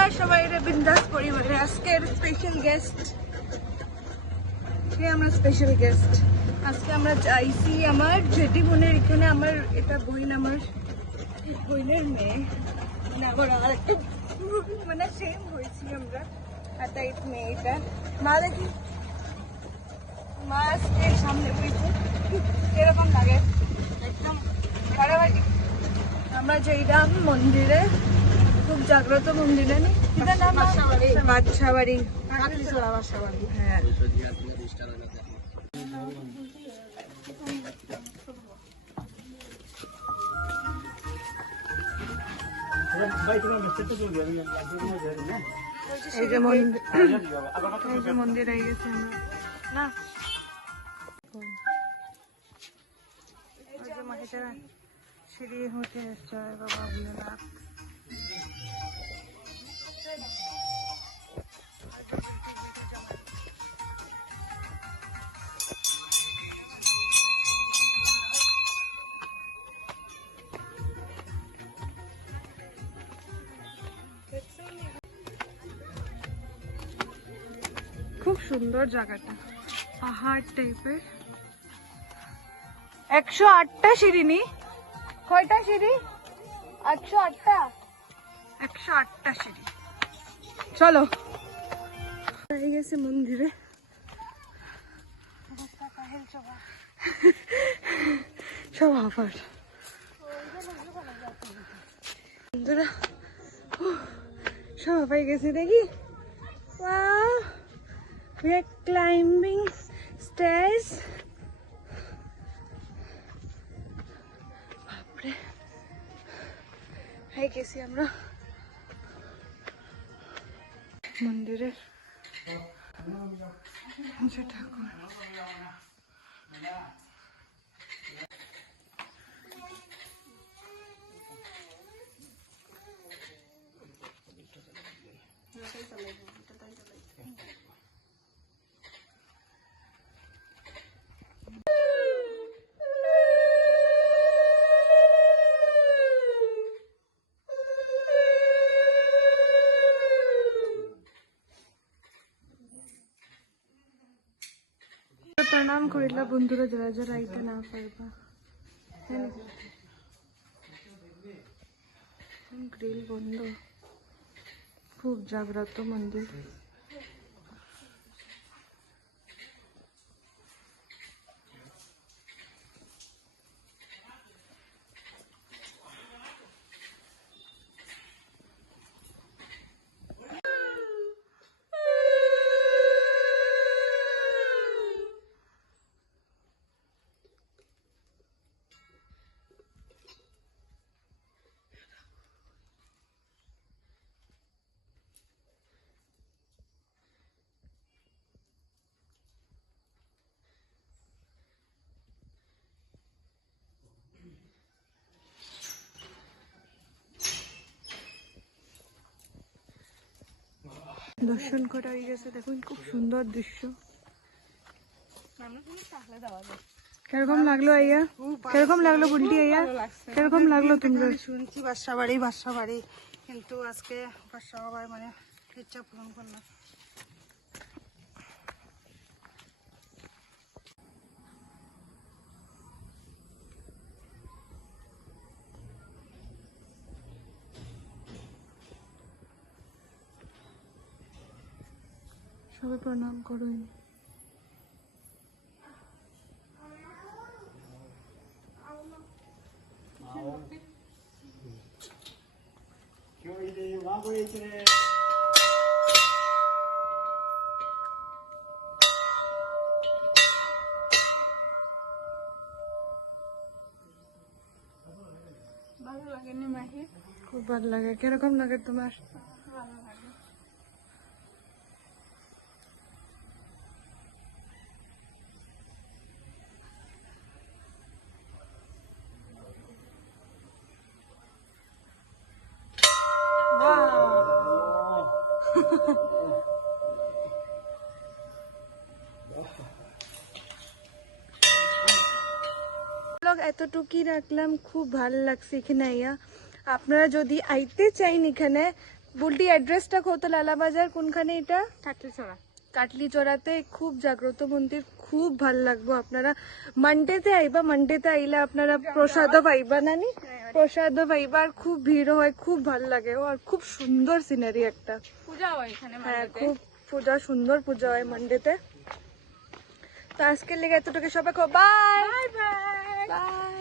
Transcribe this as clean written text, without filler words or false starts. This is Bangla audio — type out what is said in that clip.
নমস্কার সবাই, বিন্দাস পরিবারে আজকের স্পেশাল গেস্ট আমরা স্পেশাল গেস্ট আজকে আমরা যাইছি আমার জেঠি বোনের এখানে। আমার এটা বোন, আমার বোনের মেয়ে, মানে আমার আর একটা মানে সেম হয়েছি আমরা। আর তাই মেয়েটা মা দেখি মা আজকে সামনে বইছে, এরকম লাগে একদম বাড়াবাড়ি। আমরা যাইলাম মন্দিরে, খুব জাগ্রত মন্দিরে, বাদশাবাড়ি। হ্যাঁ, এই যে মন্দির হয়ে গেছে না, মহিলারা সিঁড়ি উঠে জয় বাবা ভোলেনাথ। খুব সুন্দর জায়গাটা, পাহাড় টাইপের। 108টা সিঁড়ি নি, কয়টা সিঁড়ি? 108টা, 108টা সিঁড়ি। চলো হয়ে গেছে মন্দিরে। সব আবার বন্ধুরা সব হয়ে গেছে দেখি। Wow, we are climbing stairs. বাপরে, হয়ে গেছি আমরা মন্দিরের। ঠাকুর প্রণাম করিলা বন্ধুরা, যারা যারা আইতে না পারবা। গ্রিল বন্ধ, খুব জাগ্রত মন্দির। দর্শন করা হয়ে গেছে, দেখুন খুব সুন্দর দৃশ্য। কিরকম লাগলো আইয়া? কিরকম লাগলো বুলটি আইয়া? কিরকম লাগলো তোমরা? শুনছি বাসাবাড়ি, কিন্তু আজকে বাসাবাড়ি মানে ইচ্ছা পূরণ করলাম। সবাই প্রণাম করুন। ভালো লাগেনি মাহি? খুব ভালো লাগে। কিরকম লাগে তোমার? ভালো লাগে। এতটুকুই রাখলাম, খুব ভালো লাগছে এখানে আইয়া। আপনারা যদি আইতে চাইন এখানে বুলটি এড্রেসটা কত লালা বাজার কোনখানে এটা কাটলিছড়া। কাটলিচড়াতে খুব জাগ্রত মন্দির, খুব ভাল লাগবো। আপনারা মানডেতে আইবা, মানডেতে আইলে আপনারা প্রসাদও পাইবা নানি, প্রসাদও পাইবা। আর খুব ভিড় হয়, খুব ভাল লাগে আর খুব সুন্দর সিনারি একটা। পূজা হয় এখানে হ্যাঁ, খুব পূজা, সুন্দর পূজা হয় মানডেতে। তো আজকের লেগে এতটুকু, সবাই বাই বাই বাই।